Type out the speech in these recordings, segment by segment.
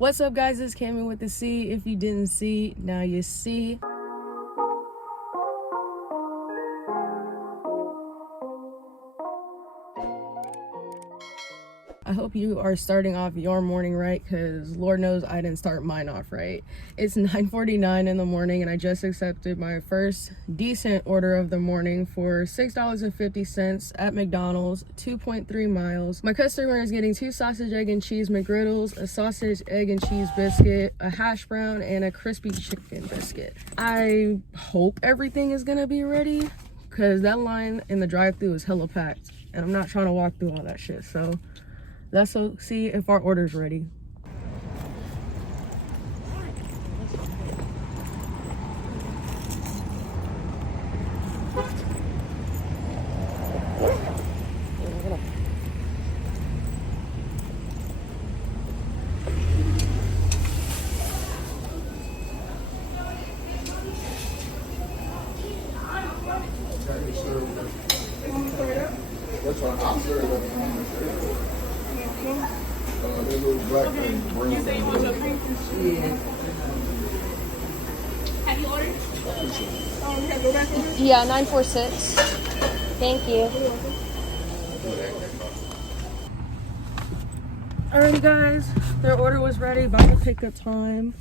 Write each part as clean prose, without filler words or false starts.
What's up, guys? It's Cammy with the C. If you didn't see, now you see. I hope you are starting off your morning right, because Lord knows I didn't start mine off right. It's 9:49 in the morning and I just accepted my first decent order of the morning for $6.50 at McDonald's, 2.3 miles. My customer is getting 2 sausage, egg, and cheese McGriddles, a sausage, egg, and cheese biscuit, a hash brown, and a crispy chicken biscuit. I hope everything is gonna be ready, because that line in the drive-thru is hella packed and I'm not trying to walk through all that shit. So let's see if our order's ready. That's what I'm serving. Black thing, bring it. Have you ordered? Yeah, 946. Thank you. Alrighty, guys, their order was ready. About to pick up time.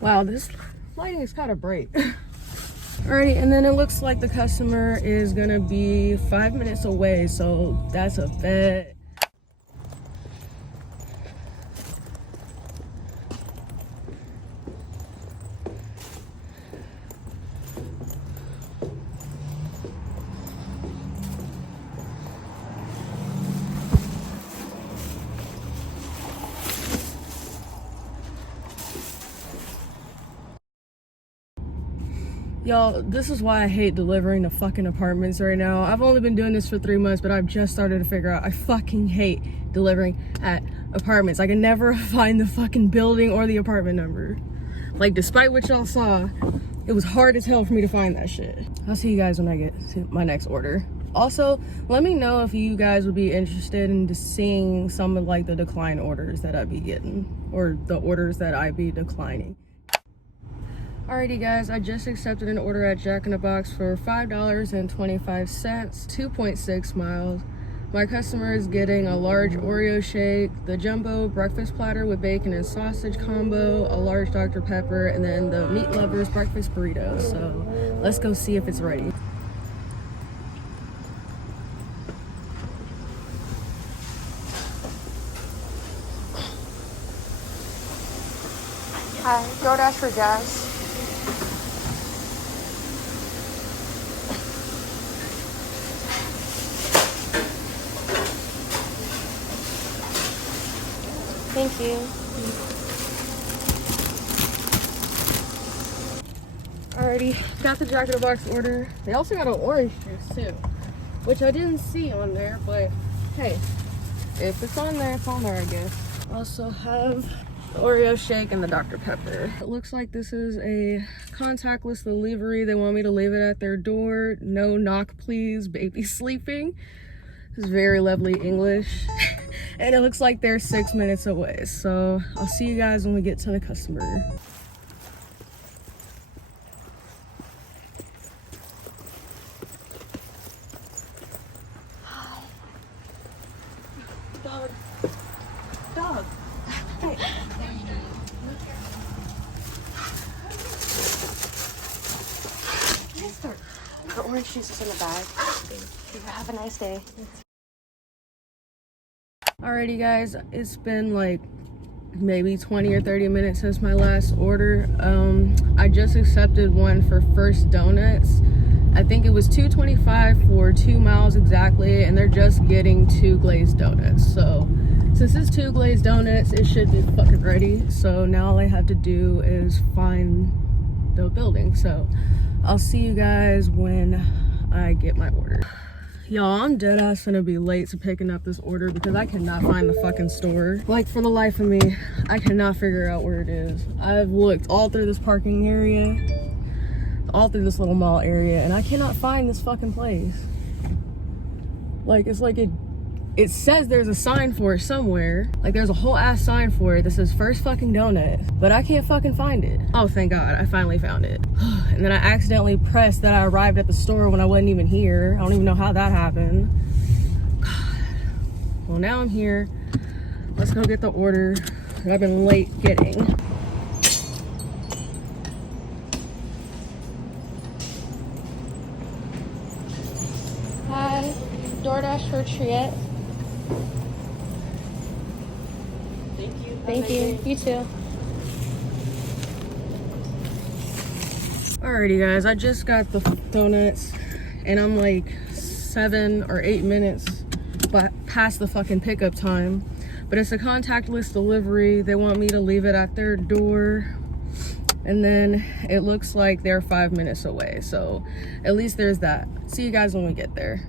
Wow, this lighting is kind of bright. Alrighty, and then it looks like the customer is gonna be 5 minutes away, so that's a bet. Y'all, this is why I hate delivering to fucking apartments right now. I've only been doing this for 3 months, but I've just started to figure out I fucking hate delivering at apartments. I can never find the fucking building or the apartment number. Like, despite what y'all saw, it was hard as hell for me to find that shit. I'll see you guys when I get to my next order. Also, let me know if you guys would be interested in just seeing some of like the decline orders that I'd be getting, or the orders that I'd be declining. Alrighty, guys, I just accepted an order at Jack in the Box for $5.25, 2.6 miles. My customer is getting a large Oreo shake, the jumbo breakfast platter with bacon and sausage combo, a large Dr. Pepper, and then the meat lovers breakfast burrito. So let's go see if it's ready. Hi, doordash for Jazz. Thank you. Alrighty, got the Jack in the Box order. They also got an orange juice too, which I didn't see on there, but hey, if it's on there, it's on there, I guess. Also have the Oreo shake and the Dr. Pepper. It looks like this is a contactless delivery. They want me to leave it at their door. No knock, please. Baby's sleeping. It's very lovely English. And it looks like they're 6 minutes away. So I'll see you guys when we get to the customer. Hi. Dog. Dog. Hey. Her orange juice is in the bag. Have a nice day. Alrighty, guys, it's been like maybe 20 or 30 minutes since my last order. I just accepted one for First Donuts. I think it was $2.25 for 2 miles exactly, and they're just getting 2 glazed donuts. So since it's 2 glazed donuts, it should be fucking ready. So now all I have to do is find the building. So I'll see you guys when I get my order. Y'all, I'm dead ass gonna be late to picking up this order because I cannot find the fucking store. Like, for the life of me, I cannot figure out where it is. I've looked all through this parking area, all through this little mall area, and I cannot find this fucking place. Like, it's like it It says there's a sign for it somewhere. Like there's a whole ass sign for it that says First Fucking Donut, but I can't fucking find it. Oh, thank God, I finally found it. And then I accidentally pressed that I arrived at the store when I wasn't even here. I don't even know how that happened. God. Well, now I'm here. Let's go get the order that I've been late getting. Hi, DoorDash for Triette. Thank you. Thank you. You too. Alrighty, guys. I just got the donuts, and I'm like 7 or 8 minutes past the fucking pickup time. But it's a contactless delivery. They want me to leave it at their door, and then it looks like they're 5 minutes away. So at least there's that. See you guys when we get there.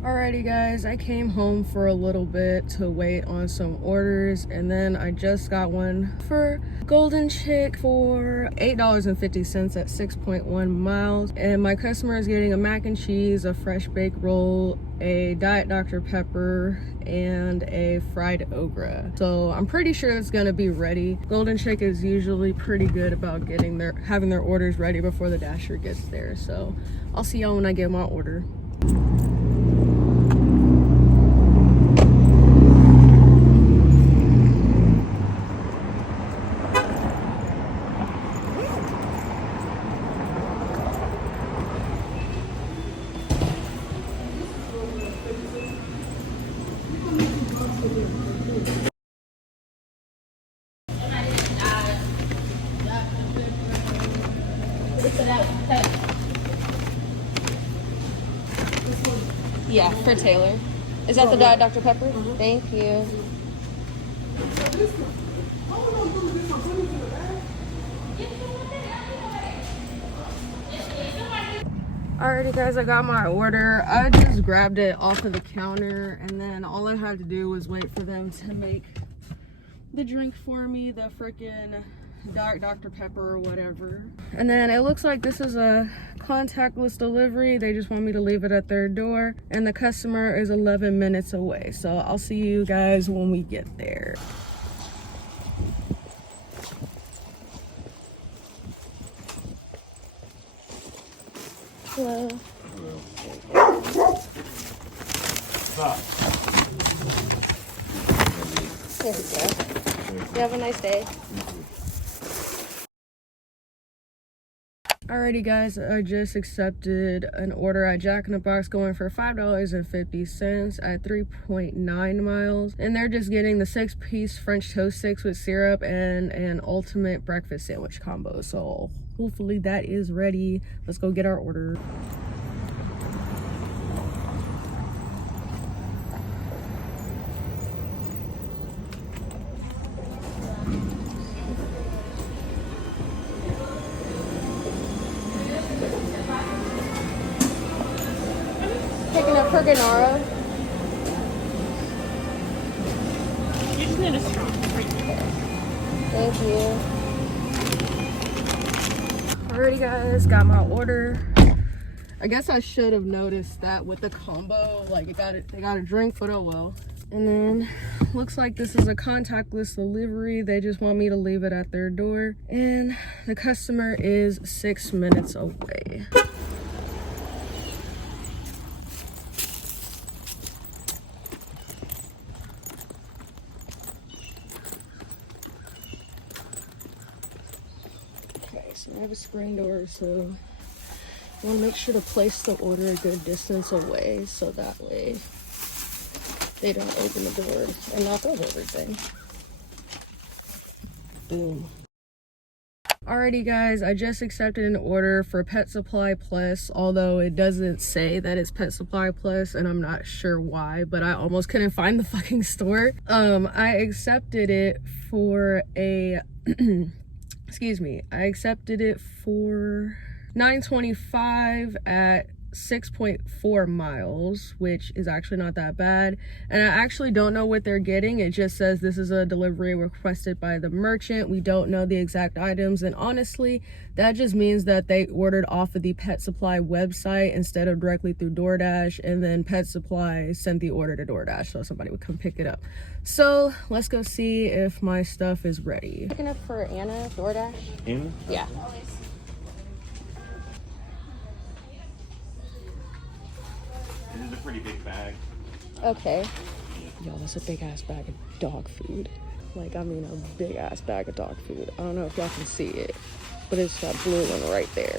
Alrighty guys, I came home for a little bit to wait on some orders, and then I just got one for Golden Chick for $8.50 at 6.1 miles. And my customer is getting a mac and cheese, a fresh baked roll, a Diet Dr. Pepper, and a fried okra. So I'm pretty sure it's gonna be ready. Golden Chick is usually pretty good about having their orders ready before the dasher gets there. So I'll see y'all when I get my order. Yeah, for Taylor. Is that the Diet Dr. Pepper? Thank you. Alrighty guys, I got my order. I just grabbed it off of the counter, and then all I had to do was wait for them to make the drink for me, the frickin' Diet Dr. Pepper or whatever. And then it looks like this is a contactless delivery. They just want me to leave it at their door, and the customer is 11 minutes away. So I'll see you guys when we get there. Hello. Stop. There we go. You have a nice day. Alrighty guys, I just accepted an order at Jack in the Box going for $5.50 at 3.9 miles. And they're just getting the 6-piece French toast sticks with syrup and an ultimate breakfast sandwich combo. So hopefully that is ready. Let's go get our order. Picking up for Gennaro. You just need a straw. Thank you. Alrighty guys, got my order. I guess I should have noticed that with the combo, like they got a drink, but oh well. And then looks like this is a contactless delivery. They just want me to leave it at their door, and the customer is 6 minutes away. So I have a screen door, so I want to make sure to place the order a good distance away, so that way they don't open the door and knock over everything. Boom. Alrighty guys, I just accepted an order for Pet Supply Plus, although it doesn't say that it's Pet Supply Plus, and I'm not sure why, but I almost couldn't find the fucking store. I accepted it for a excuse me, I accepted it for 925 at 6.4 miles, which is actually not that bad. And I actually don't know what they're getting. It just says this is a delivery requested by the merchant. We don't know the exact items, and honestly that just means that they ordered off of the Pet Supply website instead of directly through DoorDash, and then Pet Supply sent the order to DoorDash so somebody would come pick it up. So let's go see if my stuff is ready. Picking up for Anna, DoorDash. Anna? Yeah. This is a pretty big bag. Okay. Yo, that's a big ass bag of dog food. Like, I mean, a big ass bag of dog food. I don't know if y'all can see it, but it's that blue one right there.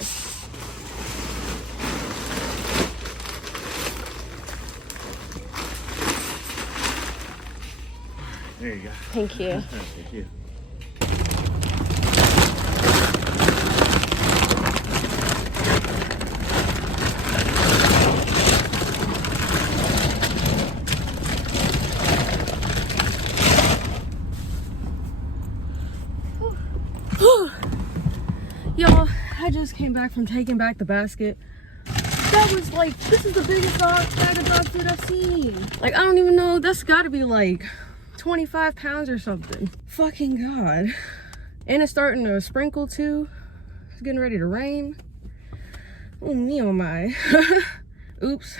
There you go. Thank you. Thank you. Y'all, I just came back from taking back the basket. That was like, this is the biggest bag of dog food I've seen. Like, I don't even know, that's gotta be like 25 pounds or something. Fucking God. And it's starting to sprinkle too. It's getting ready to rain. Oh me, oh my. Oops.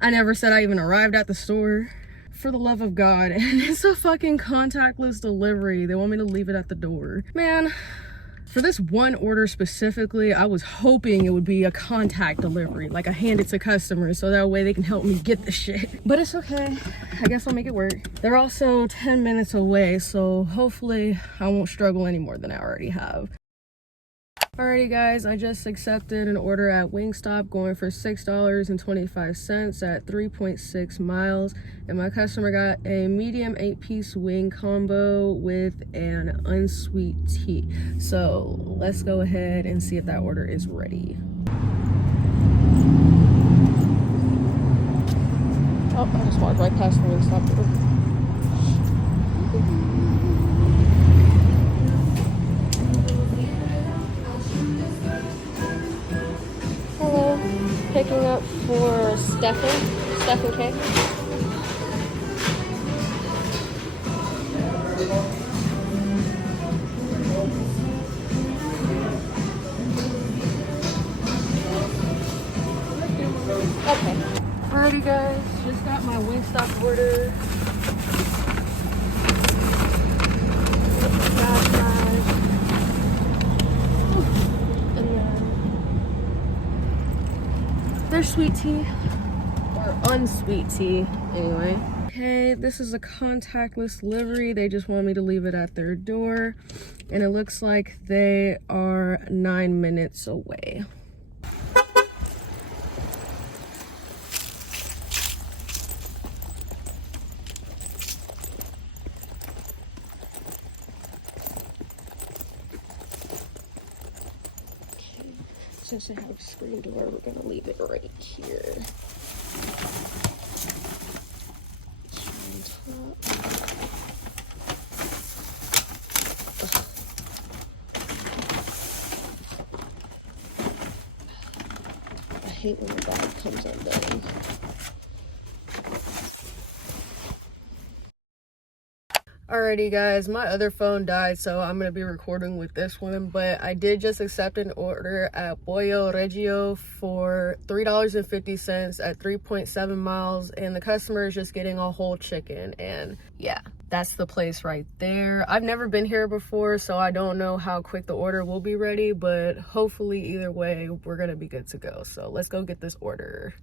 I never said I even arrived at the store. For the love of God. And it's a fucking contactless delivery. They want me to leave it at the door. Man, for this one order specifically, I was hoping it would be a contact delivery. Like, I hand it to customers so that way they can help me get the shit. But it's okay. I guess I'll make it work. They're also 10 minutes away, so hopefully I won't struggle any more than I already have. Alrighty guys, I just accepted an order at Wingstop going for $6.25 at 3.6 miles. And my customer got a medium 8-piece wing combo with an unsweet tea. So let's go ahead and see if that order is ready. Oh, I just walked right past the Wingstop door. Picking up for Stephen K. Okay. Alrighty guys, just got my Wingstop order. Their sweet tea, or unsweet tea, anyway. Okay, this is a contactless delivery. They just want me to leave it at their door, and it looks like they are 9 minutes away. Since I have a screen door, we're gonna leave it right here. On top. I hate when the bag comes undone. Alrighty guys, my other phone died, so I'm gonna be recording with this one, but I did just accept an order at Pollo Reggio for $3.50 at 3.7 miles, and the customer is just getting a whole chicken. And yeah, that's the place right there. I've never been here before, so I don't know how quick the order will be ready, but hopefully either way we're gonna be good to go. So let's go get this order.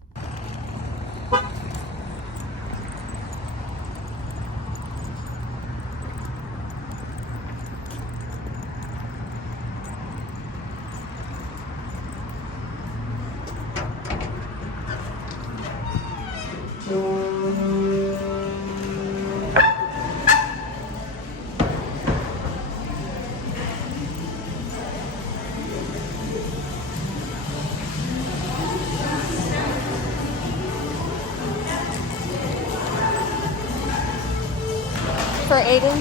For Aiden?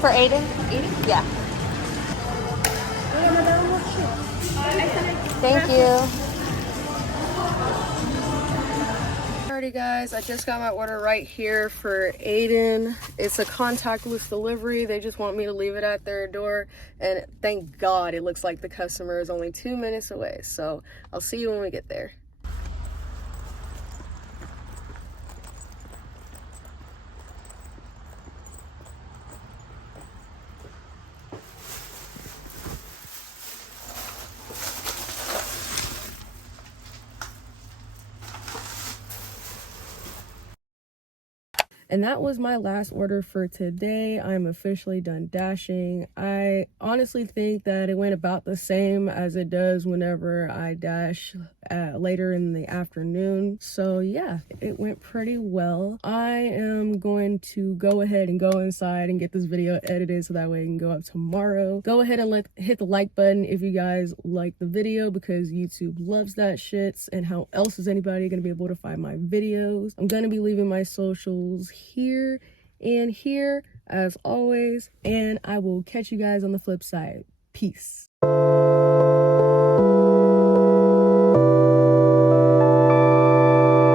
For Aiden? Yeah. I Thank you. Alrighty guys, I just got my order right here for Aiden. It's a contactless delivery. They just want me to leave it at their door, and thank God it looks like the customer is only 2 minutes away. So I'll see you when we get there. And that was my last order for today. I'm officially done dashing. I honestly think that it went about the same as it does whenever I dash later in the afternoon. So yeah, it went pretty well. I am going to go ahead and go inside and get this video edited so that way it can go up tomorrow. Go ahead and hit the like button if you guys like the video, because YouTube loves that shit. And how else is anybody gonna be able to find my videos? I'm gonna be leaving my socials here and here as always, and I will catch you guys on the flip side. Peace.